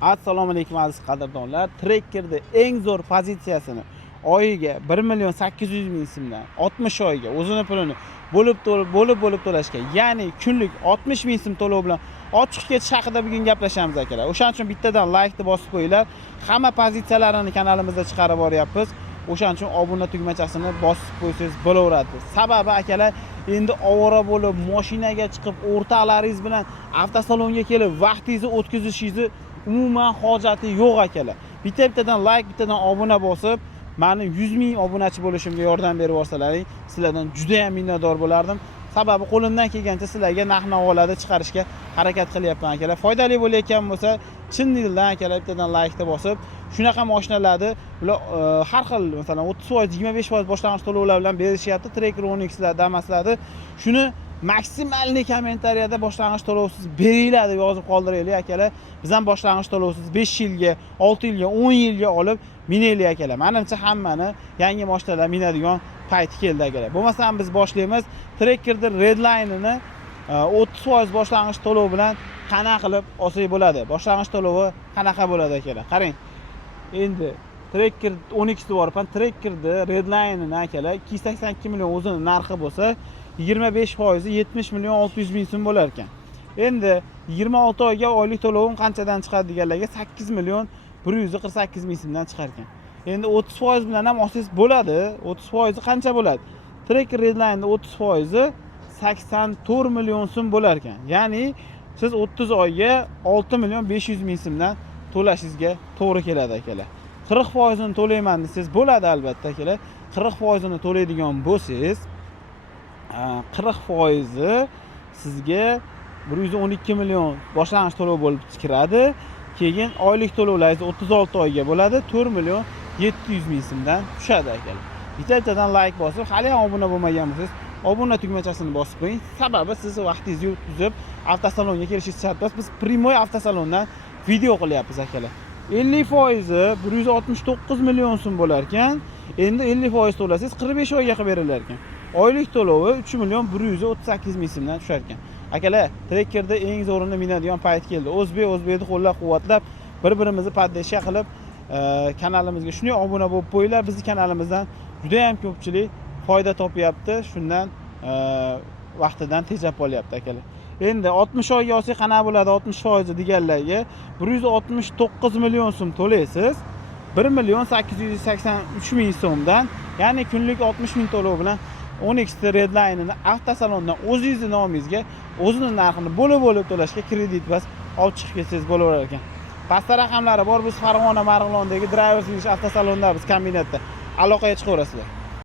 Assalomu alaykum aziz qadrdonlar. Trekkerda eng zo'r pozitsiyasini oyiga 1.800.000 so'mdan 60 oyga o'zini pulini bo'lib to'lashga, ya'ni kunlik 60.000 so'm to'lov bilan ochiq ketish haqida bugun gaplashamiz akalar. O'shaning uchun bittadan laykni bosib qo'yinglar. Hamma pozitsiyalarini kanalimizda chiqarib boryapmiz. O'shaning uchun obuna tugmachasini bosib qo'ysangiz bo'laveradi. Sababi akalar, endi ovora bo'lib, mashinaga chiqib, o'rtalaringiz bilan avtosalonga kelib, vaqtingizni o'tkazishingizni umuman hojati yo'q akalar. Bittadan like, bittadan obuna bosib, meni 100.000 obunachi bo'lishimga yordam berib yuborsalaring, sizlardan juda ham minnatdor bo'lardim. Sababi qo'limdan kelgancha sizlarga narx-navolarda chiqarishga harakat qilyapman akalar. Foydali bo'layotgan bo'lsa, chin dildan akalar bittadan like bosib, shunaqa mashinalarni bular har xil, masalan 30%, 25% boshlang'ich to'lovlar bilan berishyapti. Tracker 10x'lar, Damas'larni shuni maksimalni kommentariyada boshlang'ich to'lovsiz beringlar deb yozib qoldiraylik akalar. Biz ham boshlang'ich to'lovsiz 5 yilga, 6 yilga, 10 yilga olib minaylik akalar. Menimcha hammani yangi mashinalar minadigan payti keldi akalar. Bo'lmasam biz boshlaymiz. Trekkerda Redline'ini 30% boshlang'ich to'lov bilan qanaqa qilib olsak bo'ladi? Boshlang'ich to'lovi qanaqa bo'ladi akalar? Qarang. Endi Tracker 10x borpan, Trekkerda Redline'ini akalar 282 million o'zini narxi bo'lsa, 25% 70 million 600 ming so'm bo'lar ekan. Endi 26 oyga oylik to'lovim qanchadan chiqadi deganlarga 8 million 148 ming so'mdan chiqar ekan. Endi 30% bilan ham olsangiz bo'ladi. 30% qancha bo'ladi? Tracker Redline 30% 84 million so'm bo'lar ekan. Ya'ni siz 30 oyga 6 million 500 ming so'mdan to'lashingizga to'g'ri keladi akalar. 40% ni to'layman desangiz bo'ladi albatta akalar. 40% ni to'laydigan bo'lsangiz 40% sizga 112 million boshlang'ich to'lov bo'lib kiradi. Keyin oylik to'lovlaringiz 36 oyga bo'ladi, 4 million 700 ming so'mdan tushadi akalar. Bittadan like bosib, hali ham obuna bo'lmagan bo'lsangiz, obuna tugmachasini bosib qo'ying. Sababi siz vaqtingizni o'tkazib avtosalonga kelishingiz shart emas. Biz Primoy avtosalondan video qilyapmiz akalar. 50% 169 million so'm bo'lar ekan. Endi 50% to'lasangiz 45 oyga qilib berilar ekan. Oylik to'lovi 3 million 138 ming so'mdan tushar ekan. Akalar, Trekkerda eng zo'rini minadigan payt keldi. O'zbekni qo'llab-quvvatlab, bir-birimizni poddesha qilib, kanalimizga shunday obuna bo'lib qo'yinglar. Bizning kanalimizdan juda ham ko'pchilik foyda topyapti. Shundan vaqtidan tejab olyapti akalar. Endi 60 oyga olsak qanaqa bo'ladi? 60% deganlarga 169 million so'm to'laysiz. 1 million 883 ming so'mdan, ya'ni kunlik 60 ming to'lov bilan 10x Redline'ini avtosalondan o'zingizning nomingizga o'zining narxini bo'lib to'lashga kredit bas olib chiqib ketsangiz bo'laverar ekan. Pastda raqamlari bor. Biz Farg'ona, Marg'ilondagi Drivers Village avtosalonda, biz kombinatda aloqaga chiqaverasizlar.